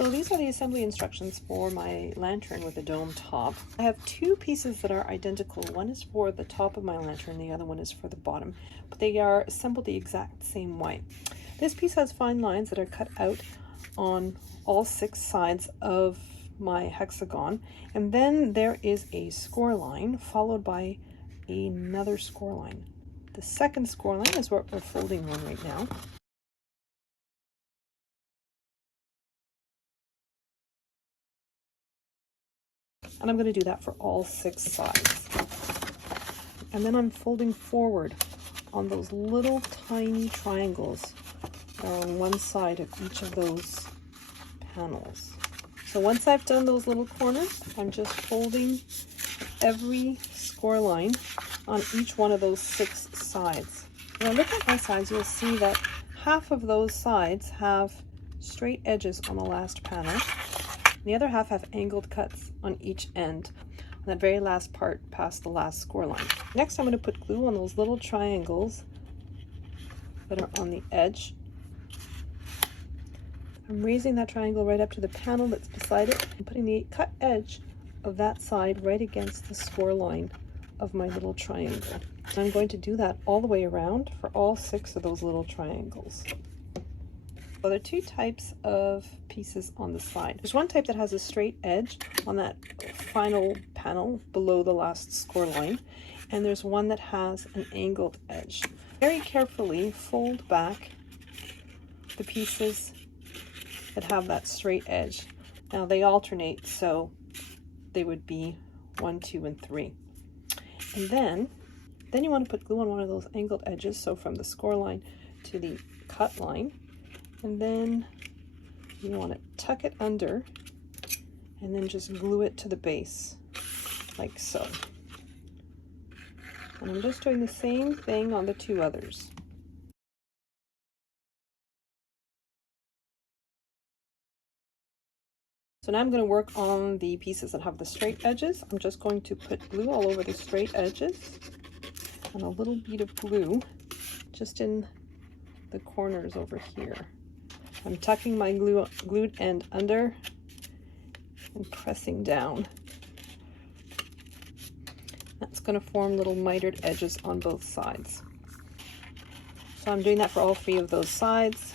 So these are the assembly instructions for my lantern with a dome top. I have two pieces that are identical. One is for the top of my lantern, the other one is for the bottom, but they are assembled the exact same way. This piece has fine lines that are cut out on all 6 sides of my hexagon, and then there is a score line followed by another score line. The second score line is what we're folding on right now. And I'm going to do that for all 6 sides. And then I'm folding forward on those little tiny triangles on one side of each of those panels. So once I've done those little corners, I'm just folding every score line on each one of those 6 sides. When I look at my sides, you'll see that half of those sides have straight edges on the last panel. The other half have angled cuts on each end, on that very last part past the last score line. Next, I'm going to put glue on those little triangles that are on the edge. I'm raising that triangle right up to the panel that's beside it and putting the cut edge of that side right against the score line of my little triangle. I'm going to do that all the way around for all 6 of those little triangles. So there are 2 types of pieces on the side. There's one type that has a straight edge on that final panel below the last score line, and there's one that has an angled edge. Very carefully fold back the pieces that have that straight edge. Now they alternate, so they would be 1, 2, and 3. And then you want to put glue on one of those angled edges, so from the score line to the cut line. And then you want to tuck it under and then just glue it to the base, like so. And I'm just doing the same thing on the 2 others. So now I'm going to work on the pieces that have the straight edges. I'm just going to put glue all over the straight edges and a little bead of glue just in the corners over here. I'm tucking my glued end under and pressing down. That's going to form little mitered edges on both sides. So I'm doing that for all 3 of those sides.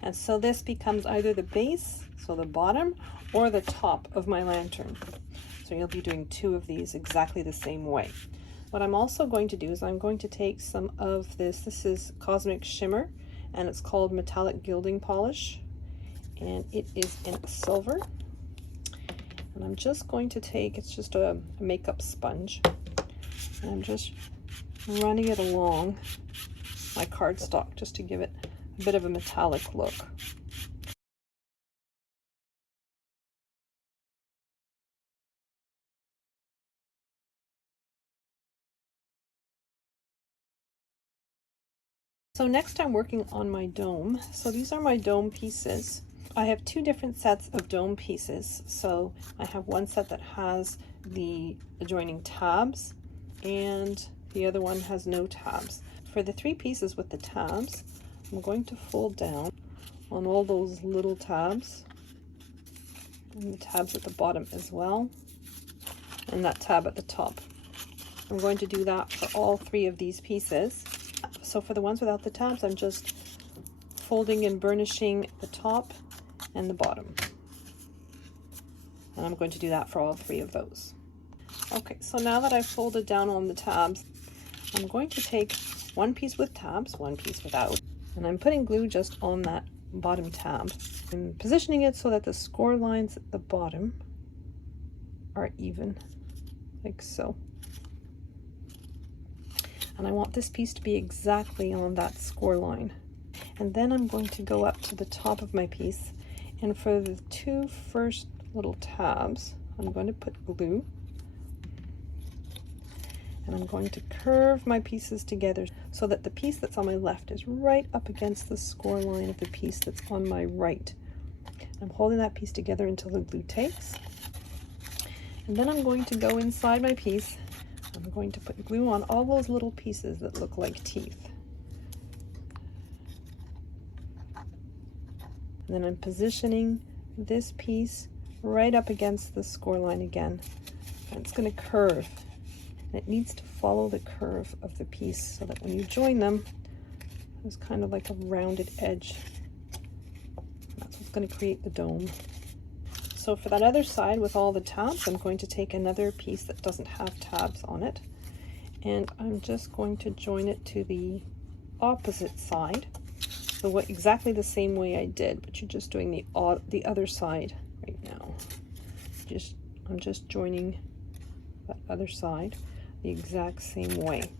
And so this becomes either the base, so the bottom, or the top of my lantern. So you'll be doing 2 of these exactly the same way. What I'm also going to do is I'm going to take some of this is Cosmic Shimmer, and it's called Metallic Gilding Polish, and it is in silver. And I'm just going to take, it's just a makeup sponge, and I'm just running it along my cardstock just to give it a bit of a metallic look. So next I'm working on my dome. So these are my dome pieces. I have 2 different sets of dome pieces. So I have one set that has the adjoining tabs and the other one has no tabs. For the 3 pieces with the tabs, I'm going to fold down on all those little tabs and the tabs at the bottom as well, and that tab at the top. I'm going to do that for all 3 of these pieces. So for the ones without the tabs, I'm just folding and burnishing the top and the bottom. And I'm going to do that for all 3 of those. Okay, so now that I've folded down on the tabs, I'm going to take one piece with tabs, one piece without, and I'm putting glue just on that bottom tab. I'm positioning it so that the score lines at the bottom are even, like so. And I want this piece to be exactly on that score line. And then I'm going to go up to the top of my piece, and for the 2 first little tabs, I'm going to put glue, and I'm going to curve my pieces together so that the piece that's on my left is right up against the score line of the piece that's on my right. I'm holding that piece together until the glue takes. And then I'm going to go inside my piece. I'm going to put glue on all those little pieces that look like teeth. And then I'm positioning this piece right up against the score line again. And it's going to curve. And it needs to follow the curve of the piece so that when you join them, there's kind of like a rounded edge. That's what's going to create the dome. So for that other side with all the tabs, I'm going to take another piece that doesn't have tabs on it, and I'm just going to join it to the opposite side. So exactly the same way I did, but you're just doing the other side right now. I'm just joining that other side the exact same way.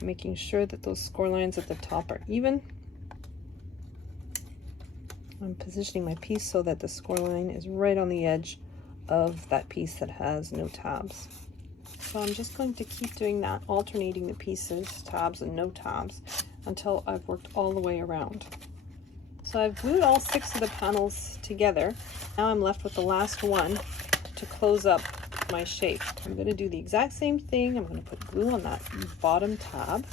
Making sure that those score lines at the top are even. I'm positioning my piece so that the score line is right on the edge of that piece that has no tabs. So I'm just going to keep doing that, alternating the pieces, tabs and no tabs, until I've worked all the way around. So I've glued all 6 of the panels together. Now I'm left with the last one to close up my shape. I'm going to do the exact same thing. I'm going to put glue on that bottom tab,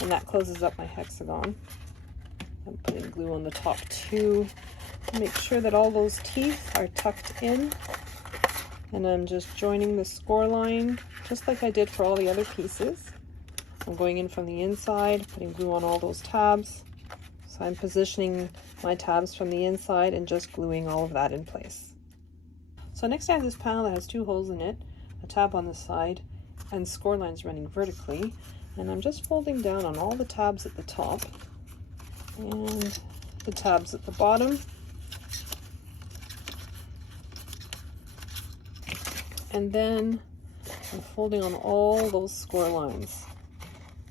and that closes up my hexagon. I'm putting glue on the top 2. Make sure that all those teeth are tucked in, and I'm just joining the score line just like I did for all the other pieces. I'm going in from the inside, putting glue on all those tabs. So I'm positioning my tabs from the inside and just gluing all of that in place. So next I have this panel that has 2 holes in it, a tab on the side, and score lines running vertically. And I'm just folding down on all the tabs at the top and the tabs at the bottom. And then I'm folding on all those score lines.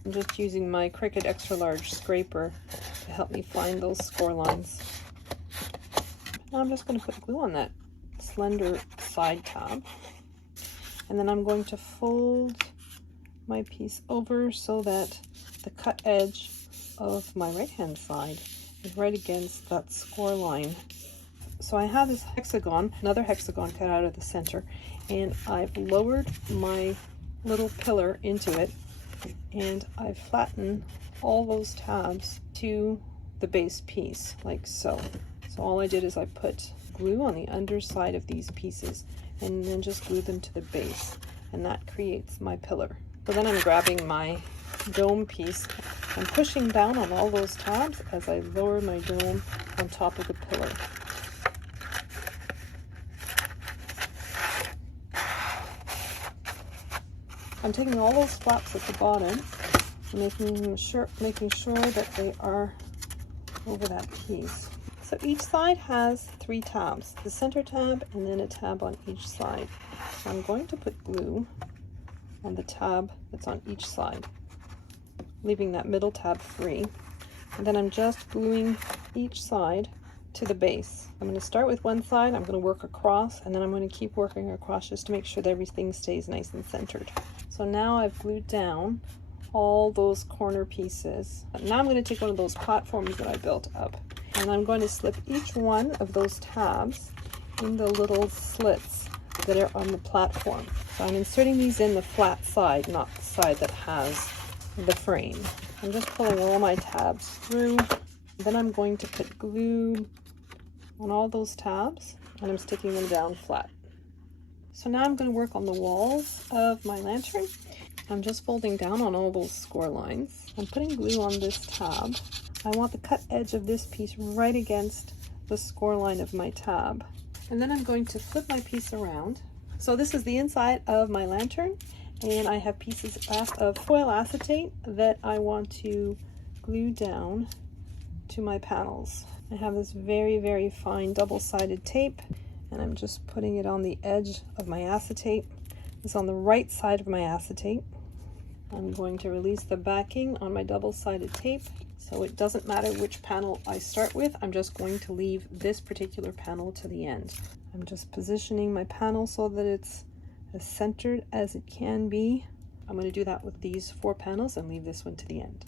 I'm just using my Cricut extra large scraper to help me find those score lines. Now I'm just going to put glue on that slender side tab. And then I'm going to fold my piece over so that the cut edge of my right hand side is right against that score line. So I have this hexagon, another hexagon cut out of the center, and I've lowered my little pillar into it, and I've flattened all those tabs to the base piece like so. So all I did is I put glue on the underside of these pieces and then just glue them to the base, and that creates my pillar. So then I'm grabbing my dome piece and pushing down on all those tabs as I lower my dome on top of the pillar. I'm taking all those flaps at the bottom and making sure that they are over that piece. So each side has 3 tabs, the center tab and then a tab on each side. So I'm going to put glue on the tab that's on each side, leaving that middle tab free. And then I'm just gluing each side to the base. I'm going to start with one side, I'm going to work across, and then I'm going to keep working across just to make sure that everything stays nice and centered. So now I've glued down all those corner pieces. Now I'm going to take one of those platforms that I built up, and I'm going to slip each one of those tabs in the little slits that are on the platform. So I'm inserting these in the flat side, not the side that has the frame. I'm just pulling all my tabs through. Then I'm going to put glue on all those tabs, and I'm sticking them down flat. So now I'm going to work on the walls of my lantern. I'm just folding down on all those score lines. I'm putting glue on this tab. I want the cut edge of this piece right against the score line of my tab. And then I'm going to flip my piece around. So this is the inside of my lantern, and I have pieces of foil acetate that I want to glue down to my panels. I have this very, very fine double-sided tape, and I'm just putting it on the edge of my acetate. It's on the right side of my acetate. I'm going to release the backing on my double-sided tape, so it doesn't matter which panel I start with. I'm just going to leave this particular panel to the end. I'm just positioning my panel so that it's as centered as it can be. I'm going to do that with these 4 panels and leave this one to the end.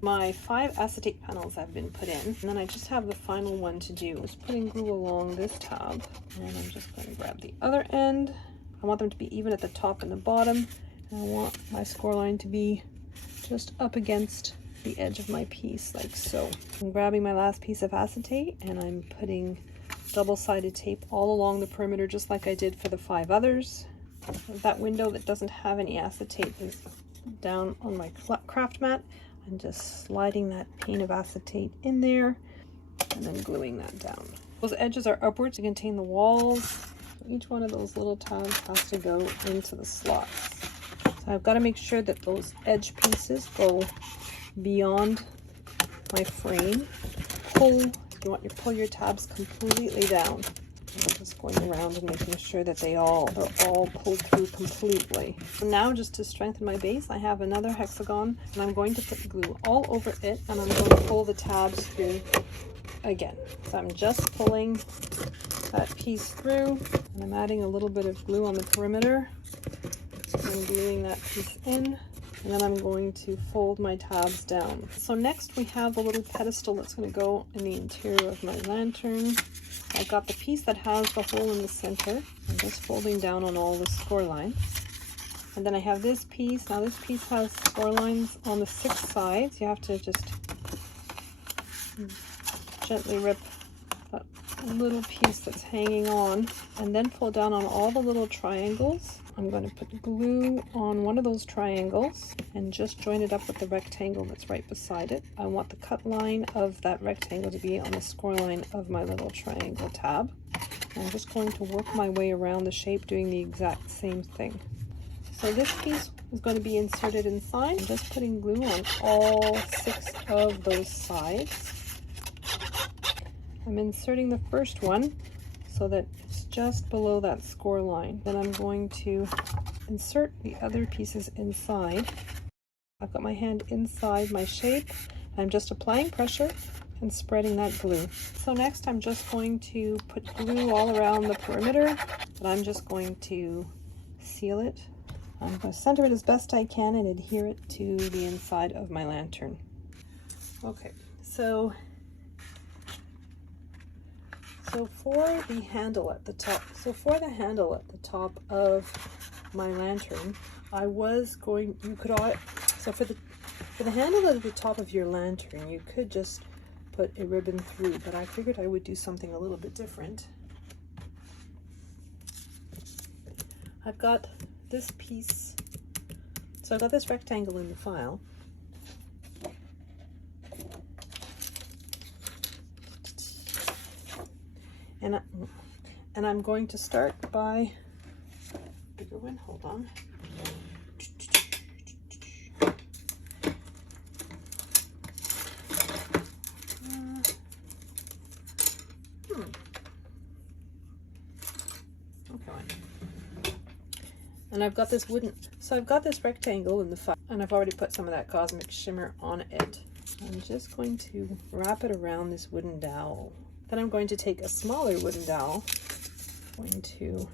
My 5 acetate panels have been put in, and then I just have the final one to do. Just putting glue along this tab, and I'm just going to grab the other end. I want them to be even at the top and the bottom, and I want my score line to be just up against the edge of my piece, like so. I'm grabbing my last piece of acetate, and I'm putting double-sided tape all along the perimeter, just like I did for the 5 others. That window that doesn't have any acetate is down on my craft mat. I'm just sliding that pane of acetate in there and then gluing that down. Those edges are upwards to contain the walls. Each one of those little tabs has to go into the slots. So I've got to make sure that those edge pieces go beyond my frame. You want to pull your tabs completely down. I'm just going around and making sure that they're all pulled through completely. So now, just to strengthen my base, I have another hexagon, and I'm going to put glue all over it, and I'm going to pull the tabs through again. So I'm just pulling that piece through, and I'm adding a little bit of glue on the perimeter and gluing that piece in, and then I'm going to fold my tabs down. So next we have a little pedestal that's going to go in the interior of my lantern. I've got the piece that has the hole in the center. I'm just folding down on all the score lines. And then I have this piece. Now this piece has score lines on the 6 sides. You have to just gently rip that little piece that's hanging on, and then pull down on all the little triangles. I'm going to put glue on one of those triangles and just join it up with the rectangle that's right beside it. I want the cut line of that rectangle to be on the score line of my little triangle tab. And I'm just going to work my way around the shape, doing the exact same thing. So this piece is going to be inserted inside. I'm just putting glue on all 6 of those sides. I'm inserting the first one so that it's just below that score line. Then I'm going to insert the other pieces inside. I've got my hand inside my shape. I'm just applying pressure and spreading that glue. So next I'm just going to put glue all around the perimeter, but I'm just going to seal it. I'm going to center it as best I can and adhere it to the inside of my lantern. Okay, so for the handle at the top, of my lantern, I was going, for the handle at the top of your lantern, you could just put a ribbon through, but I figured I would do something a little bit different. I've got this piece, so I've got this rectangle in the file. And I'm going to start by bigger one. Hold on. Okay. And I've got this wooden. So I've got this rectangle in the file, and I've already put some of that cosmic shimmer on it. I'm just going to wrap it around this wooden dowel. Then I'm going to take a smaller wooden dowel, going to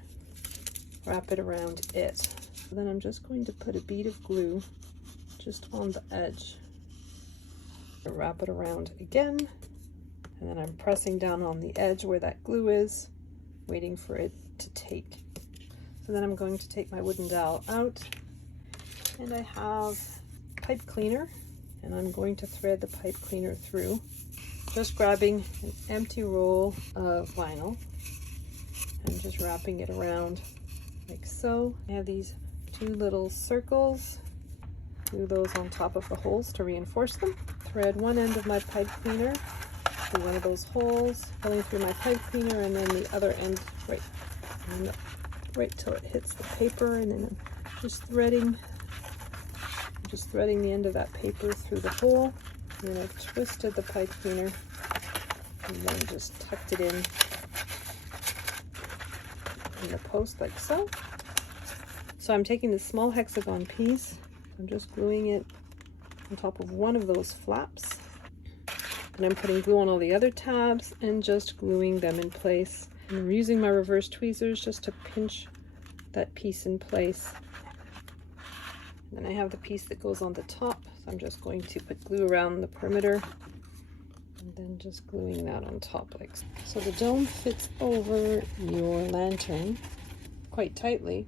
wrap it around it. Then I'm just going to put a bead of glue just on the edge. Wrap it around again, and then I'm pressing down on the edge where that glue is, waiting for it to take. So then I'm going to take my wooden dowel out, and I have pipe cleaner, and I'm going to thread the pipe cleaner through. Just grabbing an empty roll of vinyl and just wrapping it around like so. I have these 2 little circles. Glue those on top of the holes to reinforce them. Thread one end of my pipe cleaner through one of those holes, pulling through my pipe cleaner, and then the other end right till it hits the paper, and then I'm just threading the end of that paper through the hole. And then I've twisted the pipe cleaner and then just tucked it in the post like so. So I'm taking this small hexagon piece, I'm just gluing it on top of one of those flaps, and I'm putting glue on all the other tabs and just gluing them in place. And I'm using my reverse tweezers just to pinch that piece in place. And then I have the piece that goes on the top, So I'm just going to put glue around the perimeter and then just gluing that on top like so. So the dome fits over your lantern quite tightly.